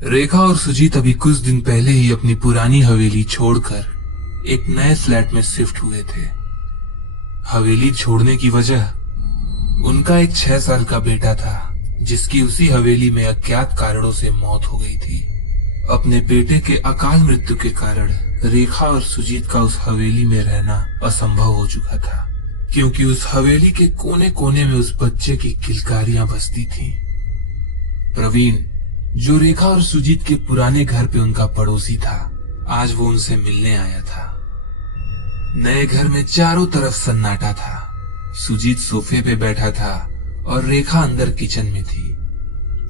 रेखा और सुजीत अभी कुछ दिन पहले ही अपनी पुरानी हवेली छोड़कर एक नए फ्लैट में शिफ्ट हुए थे। हवेली छोड़ने की वजह उनका एक 6 साल का बेटा था जिसकी उसी हवेली में अज्ञात कारणों से मौत हो गई थी। अपने बेटे के अकाल मृत्यु के कारण रेखा और सुजीत का उस हवेली में रहना असंभव हो चुका था, क्योंकि उस हवेली के कोने कोने में उस बच्चे की किलकारियां बजती थीं। प्रवीण, जो रेखा और सुजीत के पुराने घर पे उनका पड़ोसी था, आज वो उनसे मिलने आया था। नए घर में चारों तरफ सन्नाटा था। सुजीत सोफे पे बैठा था और रेखा अंदर किचन में थी।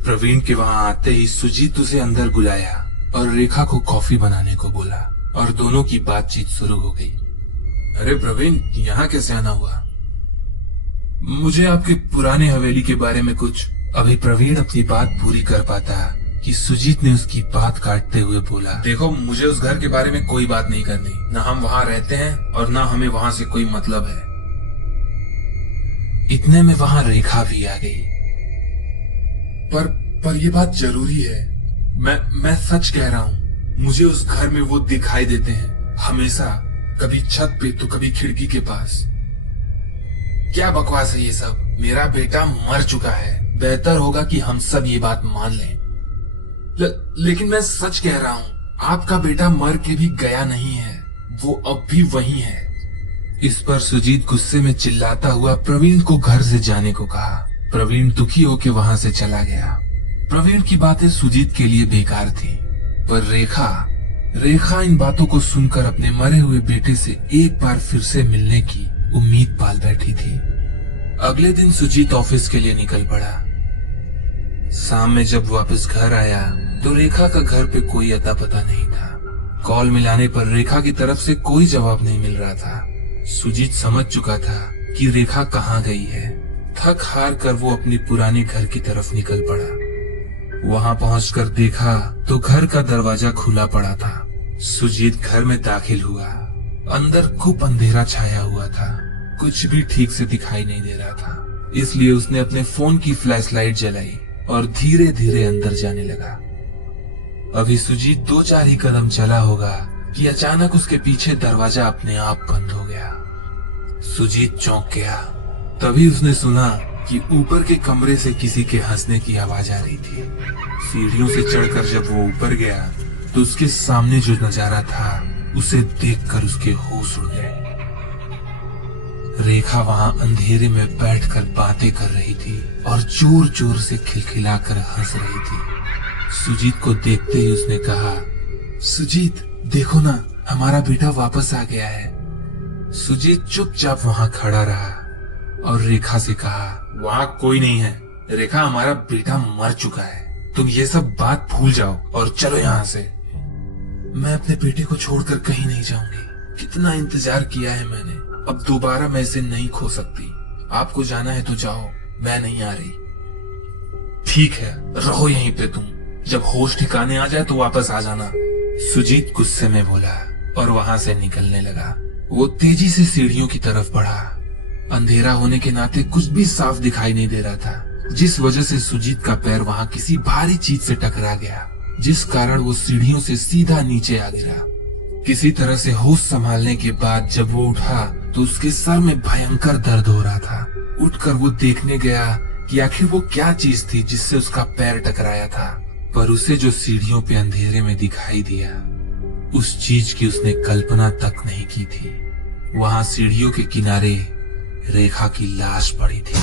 प्रवीण के वहां आते ही सुजीत उसे अंदर बुलाया और रेखा को कॉफी बनाने को बोला और दोनों की बातचीत शुरू हो गई। अरे प्रवीण, यहाँ कैसे आना हुआ? मुझे आपके पुराने हवेली के बारे में कुछ। अभी प्रवीण अपनी बात पूरी कर पाता कि सुजीत ने उसकी बात काटते हुए बोला, देखो, मुझे उस घर के बारे में कोई बात नहीं करनी। ना हम वहाँ रहते हैं और ना हमें वहाँ से कोई मतलब है। इतने में वहाँ रेखा भी आ गई। पर ये बात जरूरी है। मैं सच कह रहा हूँ। मुझे उस घर में वो दिखाई देते हैं हमेशा, कभी छत पे तो कभी खिड़की के पास। क्या बकवास है ये सब? मेरा बेटा मर चुका है। बेहतर होगा कि हम सब ये बात मान लें। लेकिन मैं सच कह रहा हूँ, आपका बेटा मर के भी गया नहीं है। वो अब भी वहीं है। इस पर सुजीत गुस्से में चिल्लाता हुआ प्रवीण को घर से जाने को कहा। प्रवीण दुखी होकर वहां से चला गया। प्रवीण की बातें सुजीत के लिए बेकार थी, पर रेखा इन बातों को सुनकर अपने मरे हुए बेटे से एक बार फिर से मिलने की उम्मीद पाल बैठी थी। अगले दिन सुजीत ऑफिस के लिए निकल पड़ा। शाम में जब वापस घर आया तो रेखा का घर पे कोई अता पता नहीं था। कॉल मिलाने पर रेखा की तरफ से कोई जवाब नहीं मिल रहा था। सुजीत समझ चुका था कि रेखा कहाँ गई है। थक हार कर वो अपनी पुरानी घर की तरफ निकल पड़ा। वहां पहुंचकर देखा तो घर का दरवाजा खुला पड़ा था। सुजीत घर में दाखिल हुआ। अंदर खूब अंधेरा छाया हुआ था। कुछ भी ठीक से दिखाई नहीं दे रहा था, इसलिए उसने अपने फोन की फ्लैशलाइट जलाई और धीरे धीरे अंदर जाने लगा। अभी सुजीत 2-4 ही कदम चला होगा कि अचानक उसके पीछे दरवाजा अपने आप बंद हो गया। सुजीत चौंक गया। तभी उसने सुना कि ऊपर के कमरे से किसी के हंसने की आवाज आ रही थी। सीढ़ियों से चढ़कर जब वो ऊपर गया तो उसके सामने जो नजारा था उसे देखकर उसके होश उड़ गए। रेखा वहां अंधेरे में बैठकर बातें कर रही थी और जोर जोर से खिलखिलाकर हंस रही थी। सुजीत को देखते ही उसने कहा, सुजीत देखो ना, हमारा बेटा वापस आ गया है। सुजीत चुपचाप वहां खड़ा रहा और रेखा से कहा, वहां कोई नहीं है रेखा, हमारा बेटा मर चुका है। तुम ये सब बात भूल जाओ और चलो यहाँ से। मैं अपने बेटे को छोड़कर कहीं नहीं जाऊंगी। कितना इंतजार किया है मैंने, अब दोबारा मैं इसे नहीं खो सकती। आपको जाना है तो जाओ, मैं नहीं आ रही। ठीक है, रहो यहीं पे तुम। जब होश ठिकाने आ जाए तो वापस आ जाना। सुजीत गुस्से में बोला और वहां से निकलने लगा। वो तेजी से सीढ़ियों की तरफ बढ़ा। अंधेरा होने के नाते कुछ भी साफ दिखाई नहीं दे रहा था, जिस वजह से सुजीत का पैर वहां किसी भारी चीज से टकरा गया, जिस कारण वो सीढ़ियों से सीधा नीचे आ गिरा। किसी तरह से होश संभालने के बाद जब वो उठा तो उसके सर में भयंकर दर्द हो रहा था। उठकर वो देखने गया कि आखिर वो क्या चीज थी जिससे उसका पैर टकराया था, पर उसे जो सीढ़ियों पे अंधेरे में दिखाई दिया, उस चीज की उसने कल्पना तक नहीं की थी। वहां सीढ़ियों के किनारे रेखा की लाश पड़ी थी।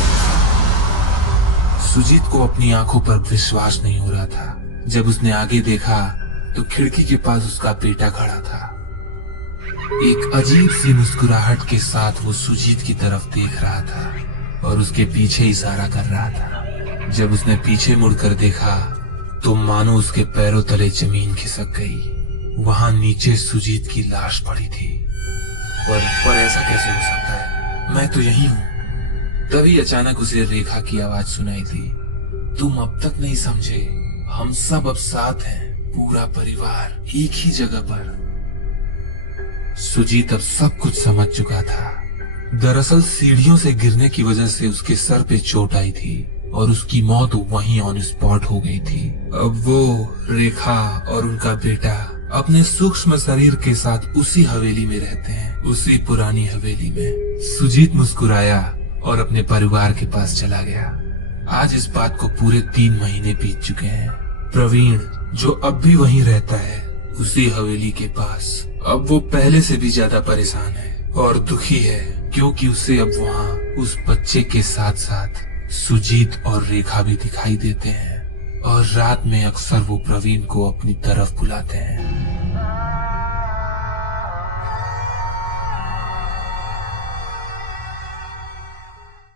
सुजीत को अपनी आंखों पर विश्वास नहीं हो रहा था। जब उसने आगे देखा तो खिड़की के पास उसका बेटा खड़ा था। एक अजीब सी मुस्कुराहट के साथ वो सुजीत की तरफ देख रहा था और उसके पीछे इशारा कर रहा था। जब उसने पीछे मुड़कर देखा तो मानो उसके पैरों तले जमीन खिसक गई। वहां नीचे सुजीत की लाश पड़ी थी। पर ऐसा कैसे हो सकता है? मैं तो यही हूँ। तभी अचानक उसे रेखा की आवाज सुनाई दी, तुम अब तक नहीं समझे, हम सब अब साथ हैं, पूरा परिवार एक ही जगह पर। सुजीत अब सब कुछ समझ चुका था। दरअसल सीढ़ियों से गिरने की वजह से उसके सर पे चोट आई थी और उसकी मौत वहीं ऑन स्पॉट हो गई थी। अब वो, रेखा और उनका बेटा अपने सूक्ष्म शरीर के साथ उसी हवेली में रहते हैं, उसी पुरानी हवेली में। सुजीत मुस्कुराया और अपने परिवार के पास चला गया। आज इस बात को पूरे 3 महीने बीत चुके हैं। प्रवीण, जो अब भी वहीं रहता है, उसी हवेली के पास, अब वो पहले से भी ज्यादा परेशान है और दुखी है, क्योंकि उसे अब वहाँ उस बच्चे के साथ साथ सुजीत और रेखा भी दिखाई देते हैं और रात में अक्सर वो प्रवीण को अपनी तरफ बुलाते हैं।